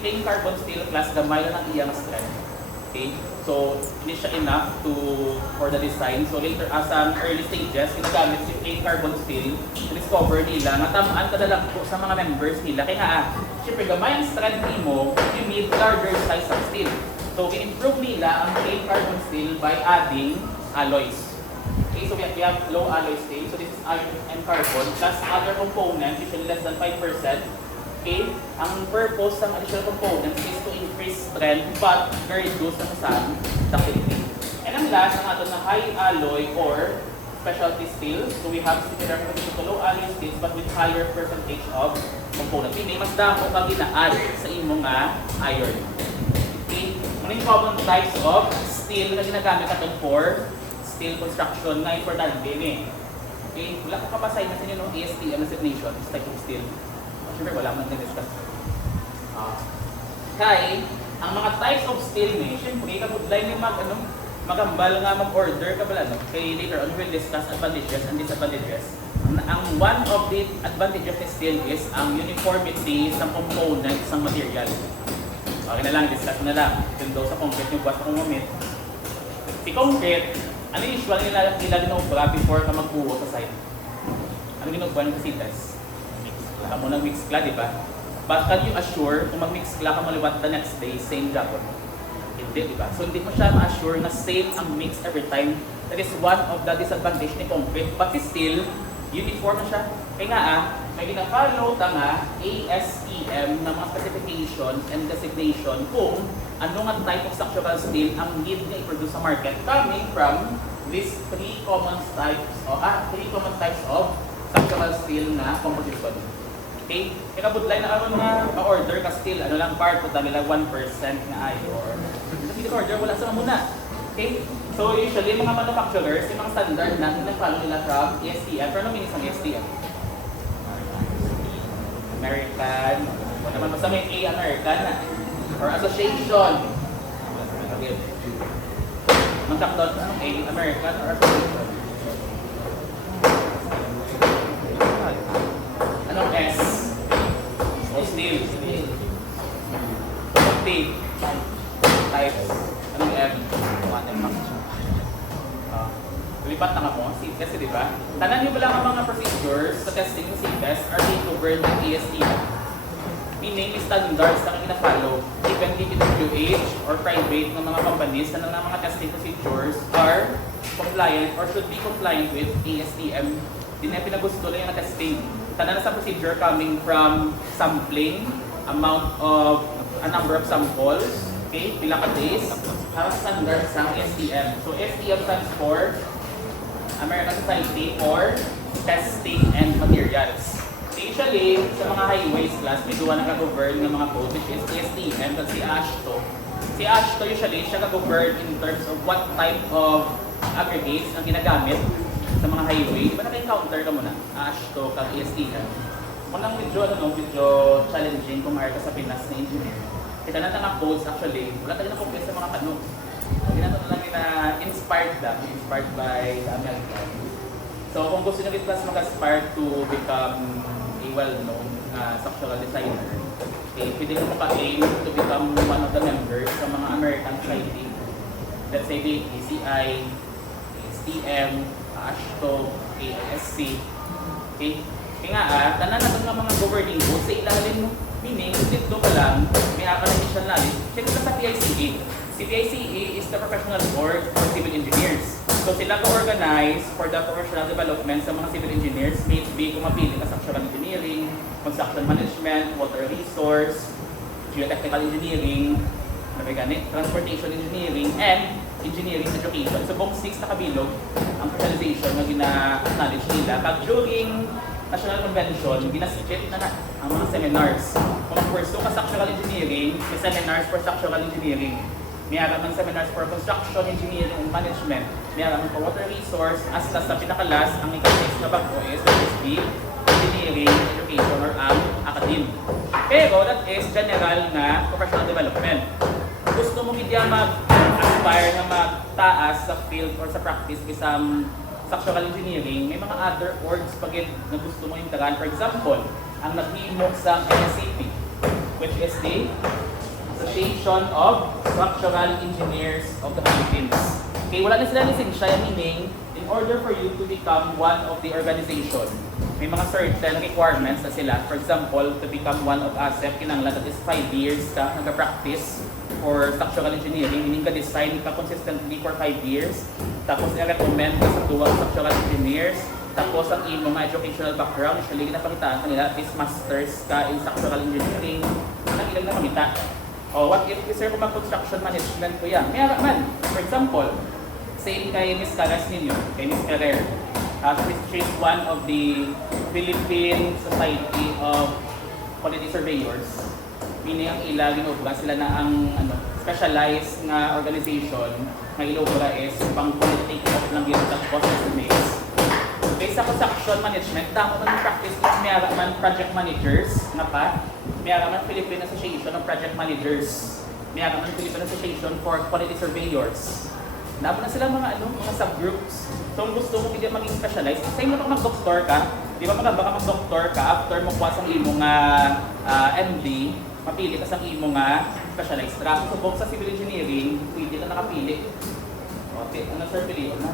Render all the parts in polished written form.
plain carbon steel plus gamay lang ang iyang strength. Okay? So, hindi siya enough for the design. So, later, as an early stages, ginagamit si plain carbon steel, discover nila, matamaan kada lang po sa mga members nila. Kaya syempre, gamay ang strength mo, you need larger size of steel. So, in-improve nila ang plain carbon steel by adding alloys. Okay, so we have low alloy steel. So, this is iron and carbon plus other components, usually less than 5%. Okay, ang purpose ng additional components is to increase strength but reduce na saan ductility. And ang last, ang ato na high alloy or specialty steel. So we have similar to low alloy steels but with higher percentage of components. Hindi mas damo kang gina-add sa imong iron. Okay, maraming common types of steel na ginagamit natin for steel construction na importante din eh. Okay, wala ko kapasay na sa inyo ng ASTM designation, type of steel. Siyempre, wala man na-discuss. Kaya, ang mga types of steel ni, siyempre, kabudlay ni magambal nga mag-order ka pala, no? Kaya later on, we'll discuss advantages and disadvantages. Ang one of the advantages ni steel is ang uniformity sa components ng material. Okay na lang, discuss na lang. Yun daw sa concrete yung buwas na kumamit. Si concrete, ano usual nila ginobra before ka magbuo sa site? Ano ginobra ng kasitas? Mo nang mix kla, di ba? But can you assure kung mag-mix kla ka maliwat the next day, same job? Hindi, di ba? So hindi mo siya ma-assure na same ang mix every time. That is one of the disadvantage ni concrete. But still, uniform na siya. Kaya nga may gina-follow ka nga ASTM ng mga specifications and designation kung ano nga type of structural steel ang need na i-produce sa market coming from these three common types of structural steel na composition. Okay? Kaya kabudlay na nga pa-order ka steel, ano lang part, punta nila 1% na iron. Kasi order, wala sa muna. Okay? So usually, mga manufacturers, yung mga standard na nag-follow nila from ASTM. Pero ano meaning sa ASTM? American. O naman, basta may A, American na. Or association. Mag-check doon, anong A, American or association? Anong S? O steel. T. Types. Anong M? Lipat na ka mo, CTES, di ba? Tanan nyo ba lang ang mga procedures sa testing ng CTES are they covered ng ASTM? Meaning, standards na gina-follow. Even DPWH or private ng mga companies na ng mga testing procedures are compliant or should be compliant with ASTM. Hindi na pinagusto lang yung testing. Tanan na sa procedure coming from sampling, amount of, a number of samples, okay, pila ka days, para standard sa ASTM. So ASTM stands for American Society for Testing and Materials. Usually, sa mga highways class, may duwa na ka-govern ng mga code which is ASTM at si AASHTO. Si AASHTO usually, siya ka-govern in terms of what type of aggregates ang ginagamit sa mga highway. Ba naka-encounter ka muna? AASHTO kag ASTM. Kung medyo challenging kung ka sa Pinas na engineer. Kita natin ang codes actually, wala tayo na-compare sa mga kanong. Ginagawa lang inspired by the Americans. So kung gusto nyo class mag-aspire to become a well-known structural designer, okay, pwede ka maka-aim to become one of the members sa mga American Society. Let's say the ACI, ASTM, AASHTO, AISC. Okay? Kaya nga, tanan natin ng mga governing boards sa ilalim mo. Meaning, dito ka lang, may accreditation knowledge. Check ka sa PICE. Si PICE is the professional board for civil engineers. So sila ko-organize for the professional development sa mga civil engineers, may it be kung mapili ka structural engineering, construction management, water resource, geotechnical engineering, transportation engineering, and engineering education. So buong 6 na kabilog ang specialization na gina-acknowledge nila. Pag during National Convention, ginasikip na ang mga seminars. Kung first ka structural engineering, may seminars for structural engineering. May araman seminars for construction, engineering, and management. May araman for water resource. As last na pinakalas, ang ika-6 na bago is the engineering, education, or ang academe. Pero that is general na professional development. Gusto mo hindi mag-aspire na magtaas sa field or sa practice isang structural engineering, may mga other orgs pag na gusto mo yung tagaan. For example, ang naghimo sa NSCP, which is the Association of Structural Engineers of the Philippines. Okay, wala na sila lisensya, meaning, in order for you to become one of the organization, may mga certain requirements na sila. For example, to become one of ASEP, kinanglan that is 5 years ka nag-practice for structural engineering, meaning ka-design ka consistently for 5 years. Tapos i-recommend ka sa tuwang structural engineers. Tapos ang imo mga educational background, usually napakitaan kanila at least masters ka in structural engineering. Ang ilang nakamita. O what if sir kung construction management ko yan? May man. For example, same kay Miss Caras ninyo, kay Miss Ferrer. She is one of the Philippine Society of Quality Surveyors. Meaning ang ila, ginugura sila na ang specialized na organization na ilugura is pang qualitative lang yun sa cost estimates. Based sa construction management, damo man practice is mayara man project managers na pa, mayara man Philippine Association of Project Managers, mayara man Philippine Association for Quality Surveyors. Damo na sila mga mga subgroups. So kung gusto mo hindi maging specialized, sa inyo pag mag-doctor ka, di ba baka mag-doctor ka after mo kuha sa imo nga MD, mapili ka sa imo nga specialized track. So kung sa civil engineering, pwede ka nakapili. Okay, ano sir, piliin na.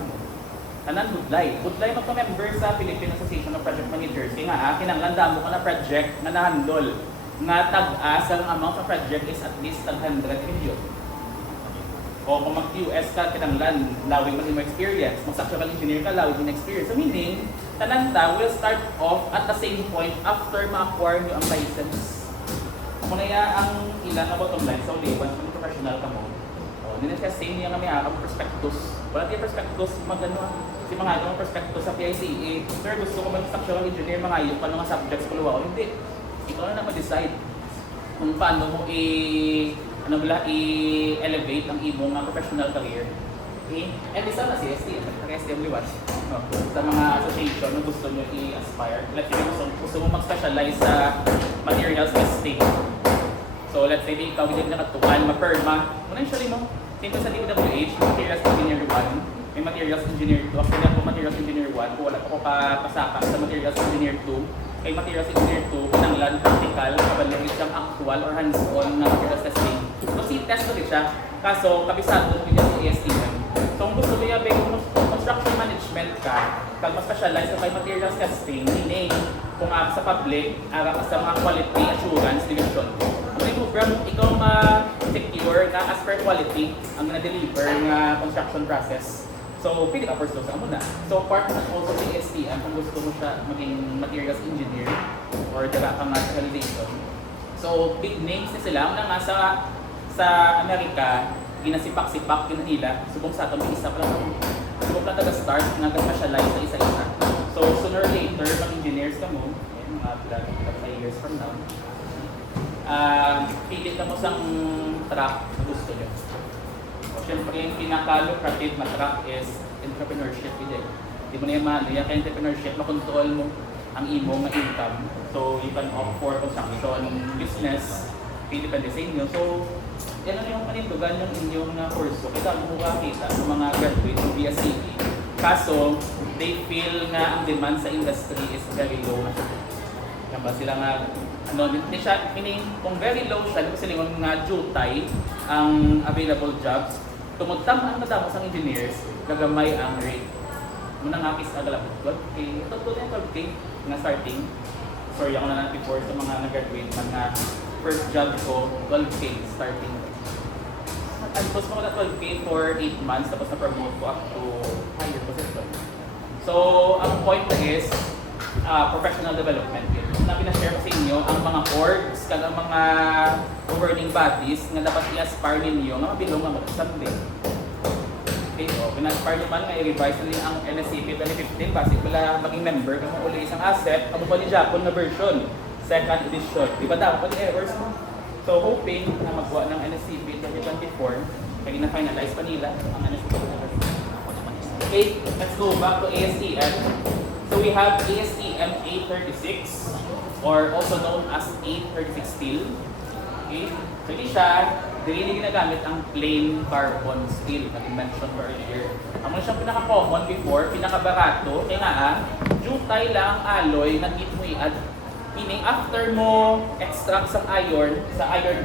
Kanan budlay. Budlay magpa-member sa Philippine Association of Project Managers. Kaya nga, kinanglan mo ka na project na nahandol. Nga tag-as ang amount sa project is at least 100 million. O kung mag-US ka, kinanglan, lawig mo experience. Mag-structural engineer ka, lawig mo experience. So meaning, tananta will start off at the same point after ma-acquire nyo ang license. Kung na ang ilan na bottom line, so once mo professional ka mo, hindi na same niya kami akong prospectus. Wala tayo prospectus, si mga prospectus sa PICA. Sir, gusto ko mag-structural engineer, mga iyo, paano nga subjects ko luwa? Hindi. Ikaw na mag-decide kung paano mo i-elevate ang imong professional career. Okay? And isa na si STM, STM Liwas. Sa mga association na gusto nyo i-aspire. Let's say gusto mo mag-specialize sa materials testing. So let's say ikaw hindi nakatukan, ma-perma. Muna usually mo, same sa DPWH, Materials Engineer 1, may Materials Engineer 2. Actually ako Materials Engineer 1, kung wala ako pasaka sa Materials Engineer 2. Kay Materials Engineer 2, pinanglan practical, kabalagin siyang actual or hands-on na materials testing. So test ko din siya, kaso kabisado mo yung ASTM. So kung gusto mo yung construction management ka, pag mas-specialize ka kay materials testing, meaning kung sa public, sa mga quality assurance division. From ikaw ma-secure na as per quality ang na-deliver ng construction process. So, pili ka first sa muna. So, part na also si STM kung gusto mo siya maging materials engineer or dala ka nga specialization. So, big names na sila. Una nga sa Amerika, ginasipak-sipak yun nila. Subong sa ato, may isa pa lang. Subong lang taga-start, nag-specialize sa isa-isa. So, sooner or later, mag-engineers ka mo, mga 5 years from now, pili ka mo sang track na gusto nyo. Siyempre, yung pinaka-lucrative na track is entrepreneurship. Hindi mo na yung kaya entrepreneurship, makontrol mo ang imong income. So, you can opt for construction, business, depende sa inyo. So, yan ang yung panindugan yung inyong kurso. Kita mo makakita sa mga graduate ng BSCE. Kaso, they feel na ang demand sa industry is very low. Kaya sila nga, hindi siya, meaning kung very low siya, kasi lingon nga jutay ang available jobs, tumutang ang nadamo sa engineers, gagamay ang rate. Muna nga kis agalabot 12K, ito 12K nga starting. Sorry ako na lang before sa mga nag-graduate, mga first job ko, 12K starting. Tapos mo na 12K for 8 months, tapos na-promote ko up to higher position. So, ang point na is, professional development. Na pinashare ko sa inyo ang mga orgs, ang mga governing bodies na dapat i-aspire ninyo nga mabilong nga mag-someday. Okay, so pina-aspire nyo man nga i-revise nyo ang NSCP 2015 base pala maging member kung uli isang asset, amo pa ni Japon na version, second edition. Di ba daw? Pati errors mo. So hoping na magawa ng NSCP 2024, kaya na-finalize pa nila ang NSCP 2024. Okay, let's go back to ASTM. So we have ASTM 836 or also known as 836 steel. Okay? So hindi hindi ginagamit ang plain carbon steel na mentioned earlier. Ang siyang pinaka-common before, pinaka-barato, kaya nga jutay lang ang alloy na mo i-add Meaning, after mo extract sa iron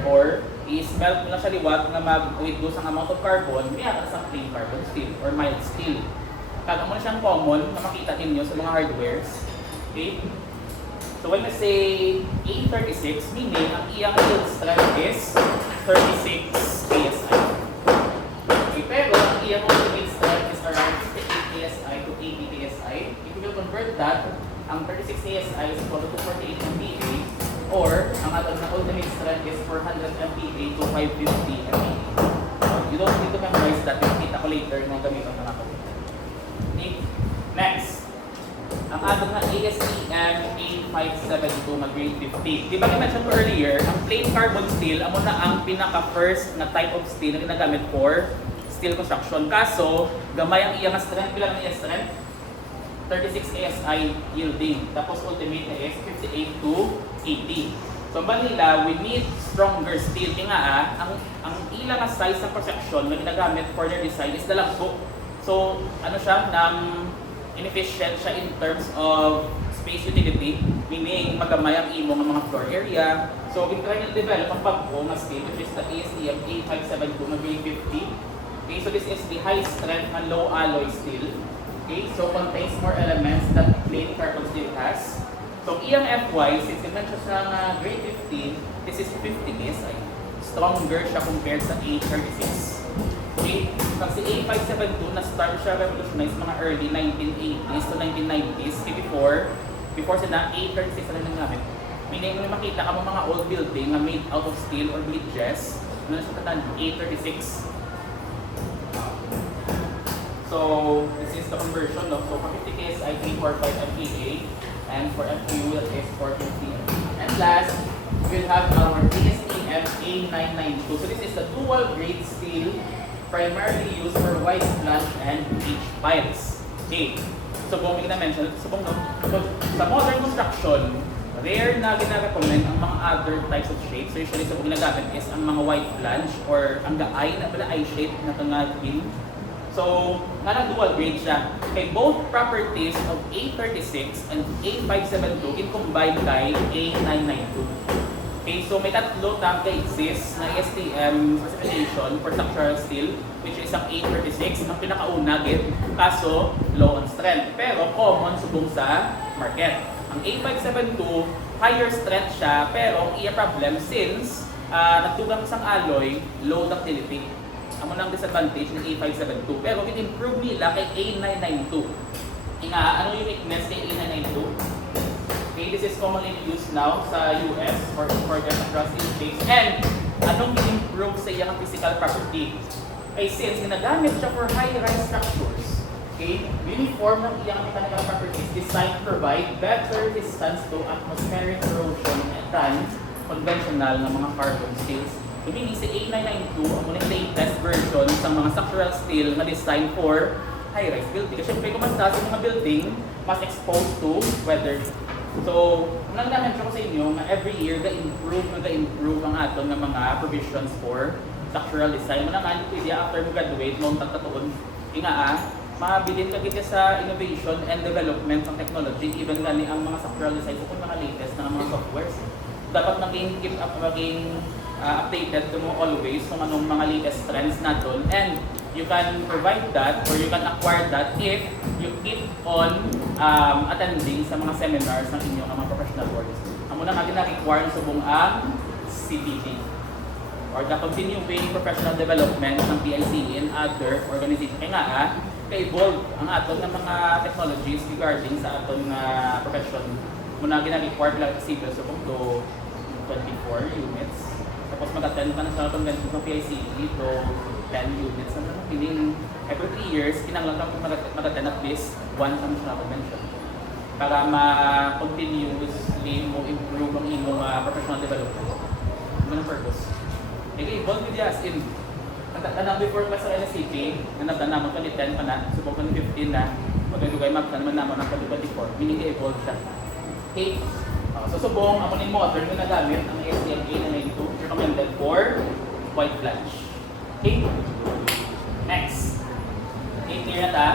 ore, is-melt mo na siya liwat nga mag-reduce ang amount of carbon, may ka sa plain carbon steel or mild steel. Kaya mo na siyang common na makita ninyo sa mga hardwares. Okay? So when we say A36, meaning ang iyang yield strength is 36 PSI. Okay, pero ang iyang ultimate strength is around 58 PSI to 80 PSI. If you will convert that, ang 36 PSI is equal to 248 MPa, or ang atong na ultimate strength is 400 MPa to 550 MPa. You don't need to memorize that. Kita ko later na gamitin na ako. Okay. Next, ang atong na ASTM A572 mag-grade 50. Di ba I-mention ko earlier, ang plain carbon steel, amo na ang pinaka-first na type of steel na ginagamit for steel construction. Kaso, gamay ang iyang strength. Bilang ang iyang strength? 36 ASI yielding. Tapos ultimate na is 58 to 80. So, nila, we need stronger steel. Kaya nga, ang ilang size ng projection na ginagamit for their design is dalagpo. So, ano siya, inefficient siya in terms of space utility, meaning magamay ang imo ng mga floor area. So, try na develop ang pagpo na steel, which is the ASTM A572 na grade 50. Okay, so this is the high strength and low alloy steel. Okay, so contains more elements that plain carbon steel has. So, iyang FY, since i-mention siya na grade 15, this is 50 PSI. Stronger siya compared sa A36. Okay, kasi A572 na-start siya revolutionize mga early 1980s to 1990s. Before sila A36 na lang namin. Meaning, may makita ka mo mga old building na made out of steel or bridges. Ano na siya tatan? A36. So, this is the conversion, no? So, for 50 KSI, 345 MPa, and for FPU, that is 450. And last, we'll have our ASTM A992. So, this is the dual grade steel, primarily used for wide flange and H piles. Okay. So, kung may na-mention, so, sa modern construction, rare na gina-recommend ang mga other types of shapes. So, usually, sa ginagamit is ang mga wide flange or ang I na pala I-shape na tangad beam. So, nga dual grade siya. Kay both properties of A36 and A572 can combine kay A992. Okay, so may tatlo tangka exist na ASTM specification for structural steel, which is ang A36, ang pinakauna git, kaso low on strength. Pero common subong sa market. Ang A572, higher strength siya, pero ang iya problem since nagtugang sang alloy, low ductility. Amo nang disadvantage ng A572. Pero kin-improve nila kay A992. Ano yung uniqueness kay A992? Okay, this is commonly used now sa US for their across shapes. And anong i-improve sa iyang physical property? Ay since ginagamit siya for high-rise structures, okay, uniform ng iyang mechanical properties designed to provide better resistance to atmospheric corrosion than conventional na mga carbon steels. So meaning si A992, ang muna latest version sa mga structural steel na design for high-rise building. Kasi syempre kung mas taas yung mga building, mas exposed to weather. So, unang na-mention ko sa inyo na every year, ga-improve ang aton ng mga provisions for structural design. Muna nga, pwede after mo graduate, noong tagtatuon, mabilin ka kita sa innovation and development ng technology, even gani ang mga structural design kung mga latest na mga softwares. Dapat keep up, updated to mo always kung anong mga latest trends natin, and you can provide that or you can acquire that if you keep on attending sa mga seminars ng inyong mga professional works. Ang muna natin na-require sa buong CPD or the continuing professional development ng PICE and other organizations. Kaya nga, ka-evolve ang aton ng mga technologies regarding sa aton profession. Muna gina-require lang civil sa to 24 units. Tapos mag-attend ka na sa convention ng PICE to 10 units. Ano na feeling every 3 years, kinanglang ka mag-attend at least one national convention para ma-continuously mo improve ang inyong professional development. Ano ang purpose? Evolve with as in tanang before pa sa NSCP, nanaptan naman 2010 pa na, subok 2015 na, magdugay magtan naman naman ng 2024, meaning i-evolve siya. Okay? So subong, ako ni modern na nagamit ang ASTM A992, recommended for white flange. Okay? Next. Okay, clear na ta?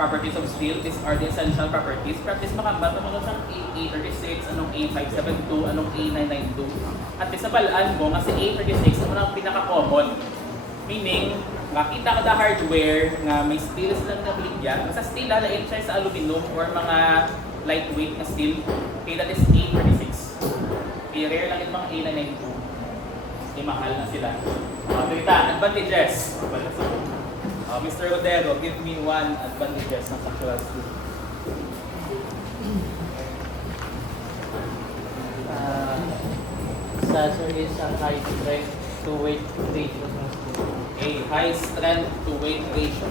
properties of steel. These are the essential properties. Practice makambal kung mga siyang A36, anong A572, anong A992. At sa balaan mo, nga si A36, ano ang pinaka-common. Meaning, makita ka the hardware nga may steel lang na baligyan. Sa steel, halain siya sa aluminum or mga lightweight na steel. Okay, that is A36. Okay, rare lang yung mga A992. Okay, mahal na sila. Kita, advantages. Mr. Rodero, give me one advantages ng structural steel. Sa service ang high strength to weight ratio ng steel. Okay, high strength to weight ratio.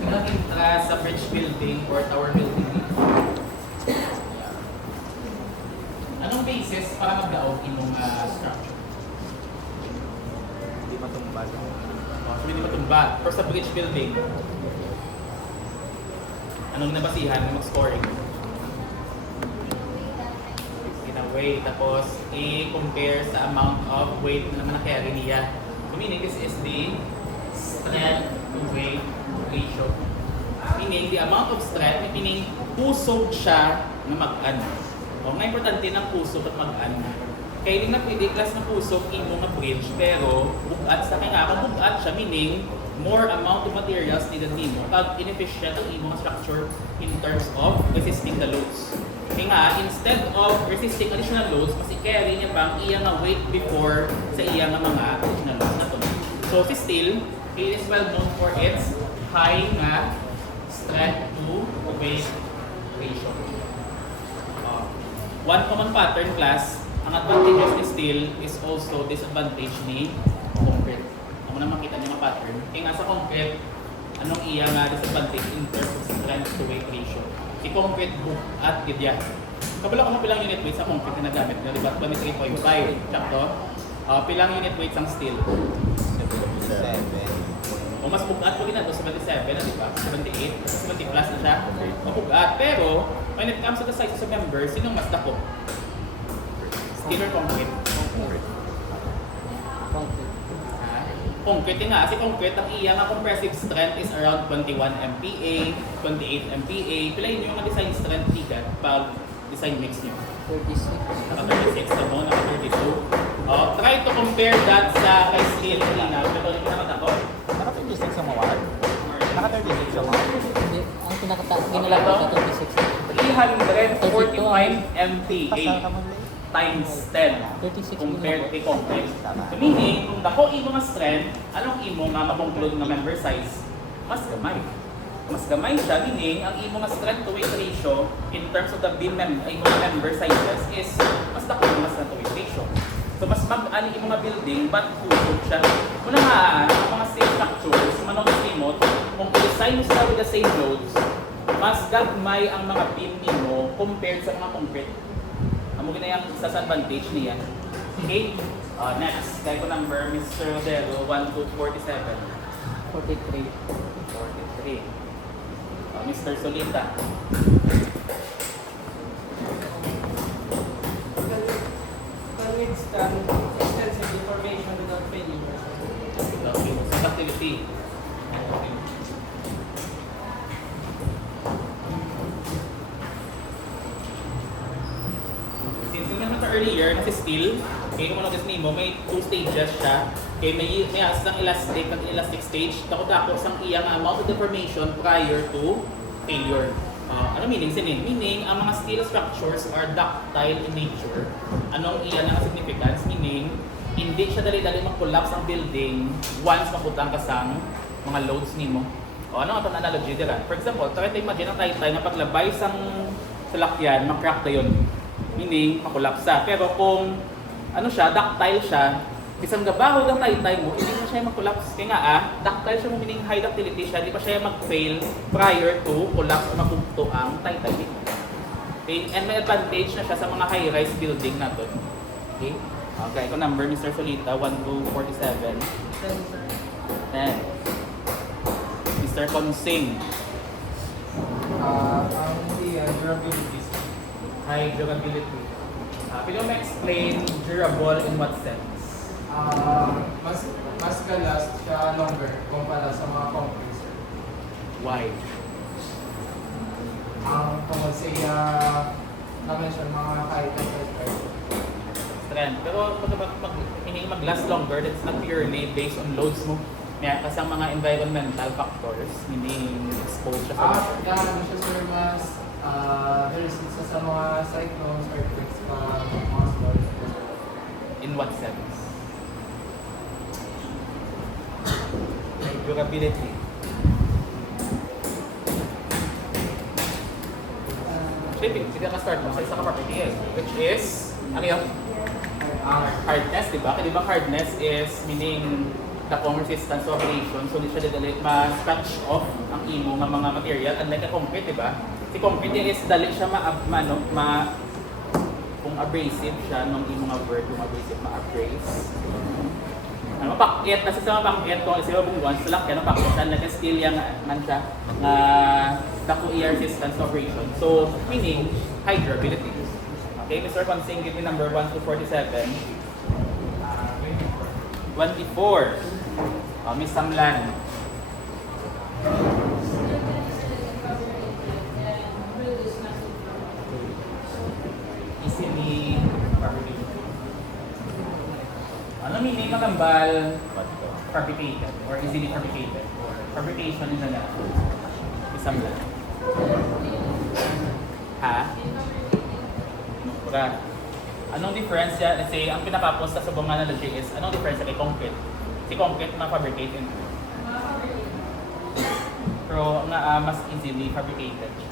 Pinag-intra sa bridge building or tower building dito. Anong basis para magdaog imong structure? Hindi matumbal. So, hindi matumba. For sa bridge building, anong nabasihan na mag-scoring? In a way, tapos i-compare sa amount of weight na naman na-carry niya. So, meaning this is the strength to weight ratio. Meaning, the amount of strength, meaning pusog siya na mag-an. O, nga importante ng pusog at mag-an. Kaya hindi na pwede class na pusog imo nga bridge, pero bugat sa kanya kung bugat siya, meaning more amount of materials needed nimo pag inefficient ang imo nga structure in terms of resisting the loads. Kaya nga, instead of resisting additional loads, mas i-carry niya pa ang iya nga weight before sa iya nga mga additional loads na to. So si steel, it is well known for its high nga strength to weight ratio. One common pattern class, ang advantages ni steel is also disadvantage ni concrete. Ang muna makita niyo mga pattern. Kaya nga sa concrete, anong iya nga disadvantage in terms of strength to weight ratio? Si concrete book at gidya. Kabalo ko pilang unit weight sa concrete na nagamit nyo, diba? 23.5. Tsakto? Pilang unit weight sang steel? 7. O mas bugat po ginagawa, 77 na, diba? 78, 70 plus na siya. Mabugat. Pero, when it comes to the sizes of members, sinong mas dako? Steel or concrete? Concrete. Concrete nga. Kasi concrete, ang iya nga compressive strength is around 21 MPa, 28 MPa. Pilayin nyo yung mga design strength tigat pag design mix nyo. 36. Naka 36 na mo, naka 32. Try to compare that sa kay steel kanina. Pero hindi naman ako. Naka 36 sa mawag? Naka 36 sa mawag? Hindi, ang ginalak ko sa 36. 345 MPa Pasal ka mo late? times 10 36 compared kay concrete. So meaning, kung dako imo nga strength, anong imo nga makonclude nga member size? Mas gamay. Mas gamay siya, meaning, ang imo nga strength to weight ratio in terms of the beam imo nga member sizes is mas dako mas strength to weight ratio. So mas mag-ani imo nga building, but pusog siya. Muna nga, ang mga steel structures, manong simot, kung i-design mo sila with the same loads, mas gagmay ang mga beam nimo compared sa mga concrete. Amo gina yung disadvantage niya. Okay? Next, kaya ko number, Mr. Rodero, 1 to 47. 43. 43. Mr. Solita. Can withstand extensive deformation without failure. Okay, so activity. Okay. Since yung naman earlier, nasa steel, kaya kung ano kasi mo, may 2 stages siya. Kaya may asang elastic at elastic stage. Takot-takot sang iyang amount of deformation prior to failure. Ano meaning sinin? Meaning, ang mga steel structures are ductile in nature. Anong iyan ang significance? Meaning, hindi siya dali-dali mag-collapse ang building once maputang ka sang mga loads nimo. Ano ang analogy dira? For example, try to imagine ang tayo na paglabay sang salakyan, mag-crack na yun. Meaning, makulapsa. Pero kung ano siya, ductile siya, isang gabaho ng taytay mo, hindi mo siya mag-collapse. Kaya nga ductile siya mo, meaning high ductility siya, hindi pa siya mag-fail prior to collapse o mabugto ang taytay nito. Okay? And may advantage na siya sa mga high-rise building natin. Okay? Okay, ito number, Mr. Solita, 1 to 47. 10. Mr. Consing. Ang durability. High durability. Pwede mo explain durable in what sense? Mas galast siya longer kumpara sa mga concrete. Why? Tungkol sa na-mention mga high temperature. Strength. Pero hindi mag-last longer, that's not purely based on loads mo. Kaya kasi ang mga environmental factors, hindi exposed siya sa Gaano siya sir mas resist sa mga cyclones, earthquakes, mga storms. In what sense? Durability. Shaping, sige ka start mo sa isang property which is, ano yun? Hardness, di ba? Kasi di ba hardness is meaning the foam resistance to abrasion, so di siya didali ma-scratch off ang imo nga mga material, unlike a concrete, di ba? Si concrete is dali siya kung abrasive siya, nung imo nga word, kung abrasive, ma-abrase. Ano, mapakit, kasi sa mapakit, kung isa yung once lang, kaya mapakit, unlike a steel yan man siya, na dako air resistance to abrasion. So, meaning, high durability. Okay, Mr. Consing, give me number 1 to 47. 24. Miss Samlan. Easily fabricated. Ano meaning magambal fabricated or easily fabricated? Fabrication is ano? Miss Samlan. Ha? Mura. Anong difference yan? Let's say, ang pinapapos sa subong analogy is, anong difference kay concrete? Si concrete ma-fabricate in pero nga mas easily fabricated siya.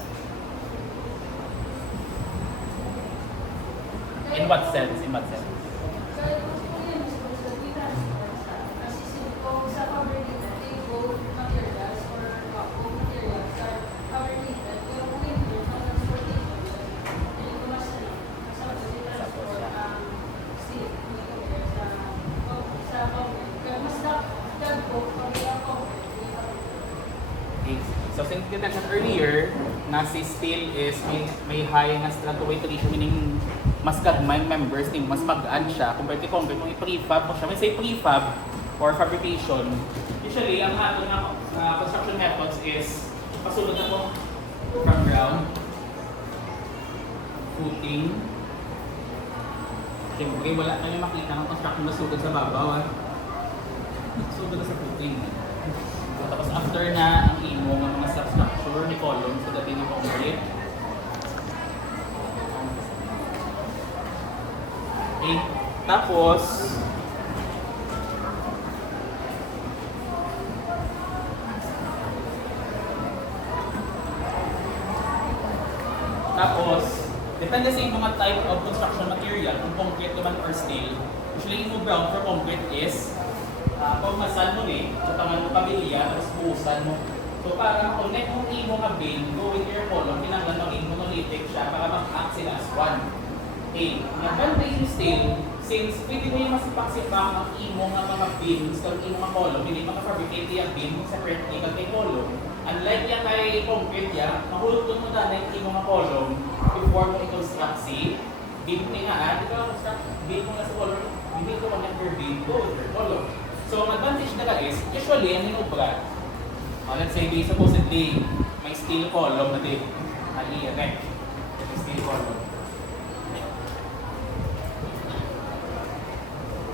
In what sense? In what sense? So since kita mentioned earlier, na si steel is may high na stratoweight ratio, meaning mas gagmay members, mas magaan siya compared to concrete. Kung i-prefab mo siya, may say prefab or fabrication, usually ang ato na construction methods is pasulod na po from ground, footing. Siyempre, wala kayo makita ng construction na sugod sa babaw. Sugod na sa footing. Tapos after na ang imo ng mga substructure ni column sa dati ng concrete. Okay. Tapos depende sa mga type of construction material, kung concrete naman or steel, usually yung brown for concrete is pagmasal mo sa tangan mo pamilya, tapos buusan mo. So para connect mo imo nga beam, go with your column, kinanglan maging monolithic siya para mag-act sila as one. Okay, ang advantage yung steel, since pwede mo yung masipak-sipak ang imo nga mga beams, kung imo nga column, hindi maka-fabricate yung beam separately kag kay column. Unlike yan kay concrete yan, mahulog mo na yung imo nga column before mo i-construct si beam nga, di ba construct beam mo na sa column, hindi ko connect your beam, go with your column. So, ang advantage nila is, usually, ang hinubra, let's say, supposedly, may steel column na din. Okay? May steel column.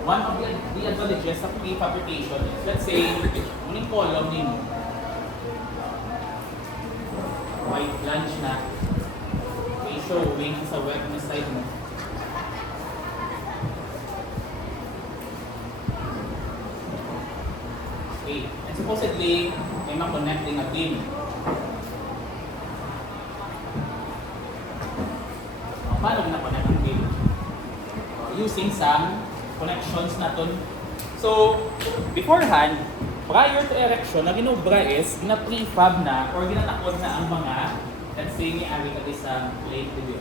One of the advantages sa prefabrication is, let's say, muning column din mo, white lunch na, may showing sa web na side mo. Okay. And supposedly, may ma-connecting a beam. Paano na-connect ang beam? Using some connections natin. So, beforehand, prior to erection, na ginubra is, gina-prefab na or ginatakod na ang mga, let's say, ni Ari ka sa plate review.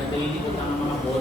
Gagawin ko ang mga bolts